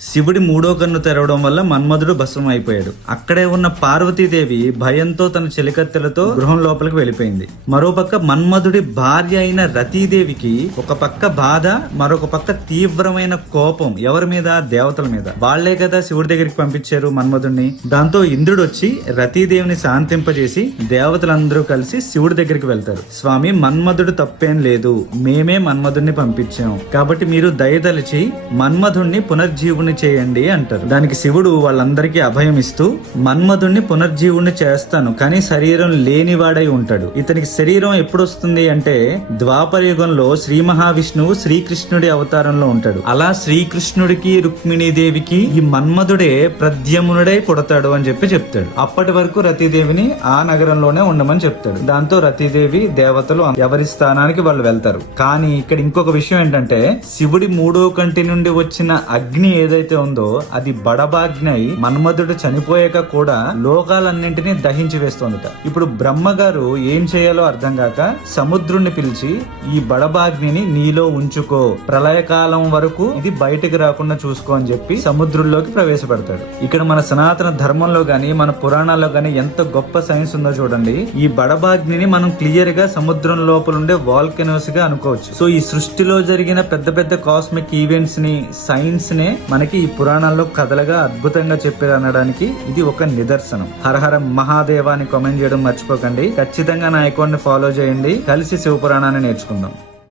శివుడి మూడో కన్ను తెరవడం వల్ల మన్మధుడు భస్మం అయిపోయాడు. అక్కడే ఉన్న పార్వతీదేవి భయంతో తన చెలికత్తెలతో గృహం లోపలికి వెళ్ళిపోయింది. మరోపక్క మన్మధుడి భార్య అయిన రతీదేవికి ఒక పక్క బాధ, మరొక పక్క తీవ్రమైన కోపం. ఎవరి మీద? దేవతల మీద. వాళ్లే కదా శివుడి దగ్గరికి పంపించారు మన్మధుడిని. దాంతో ఇంద్రుడు వచ్చి రతీదేవిని శాంతింపజేసి దేవతలందరూ కలిసి శివుడి దగ్గరికి వెళ్తారు. స్వామి, మన్మధుడు తప్పేం లేదు, మేమే మన్మధుడిని పంపించాం, కాబట్టి మీరు దయతలిచి మన్మధుడిని పునర్జీవుని చేయండి అంటారు. దానికి శివుడు వాళ్ళందరికీ అభయం ఇస్తూ మన్మధుడిని పునర్జీవుని చేస్తాను, కానీ శరీరం లేనివాడై ఉంటాడు. ఇతనికి శరీరం ఎప్పుడు వస్తుంది అంటే ద్వాపర యుగంలో శ్రీ మహావిష్ణువు శ్రీకృష్ణుడి అవతారంలో ఉంటాడు. అలా శ్రీకృష్ణుడికి రుక్మిణీదేవికి ఈ మన్మధుడే ప్రద్యుమ్నుడై పుడతాడు అని చెప్తాడు. అప్పటి వరకు రతీదేవిని ఆ నగరంలోనే ఉండమని చెప్తాడు. దాంతో రతీదేవి దేవతలు ఎవరి స్థానానికి వాళ్ళు వెళ్తారు. కానీ ఇక్కడ ఇంకొక విషయం ఏంటంటే శివుడి మూడో కంటి నుండి వచ్చిన అగ్ని ఏదైతే ఉందో అది బడబాగ్ని అయి మన్మధుడు చనిపోయాక కూడా లోకాలన్నింటినీ దహించి వేస్తోందట. ఇప్పుడు బ్రహ్మగారు ఏం చేయాలో అర్థం కాక సముద్రుణ్ణి పిలిచి ఈ బడబాగ్నిని నీలో ఉంచుకో, ప్రళయకాలం వరకు ఇది బయటకు రాకుండా చూసుకో అని చెప్పి సముద్రుల్లోకి ప్రవేశపెడతాడు. ఇక్కడ మన సనాతన ధర్మంలో గాని మన పురాణాల్లో గాని ఎంత గొప్ప సైన్స్ ఉందో చూడండి. ఈ బడబాగ్నిని మనం క్లియర్ గా సముద్రం లోపల ఉండే వాల్కెనోస్ గా అనుకోవచ్చు. సో ఈ సృష్టిలో జరిగిన పెద్ద పెద్ద కాస్మిక్ ఈవెంట్స్ ని, సైన్స్ నే మనకి ఈ పురాణాల్లో కథలుగా అద్భుతంగా చెప్పారు అనడానికి ఇది ఒక నిదర్శనం. హరహర మహాదేవాన్ని కామెంట్ చేయడం మర్చిపోకండి. ఖచ్చితంగా నా అకౌంట్ ని ఫాలో చేయండి. కలిసి శివ పురాణాన్ని నేర్చుకుందాం.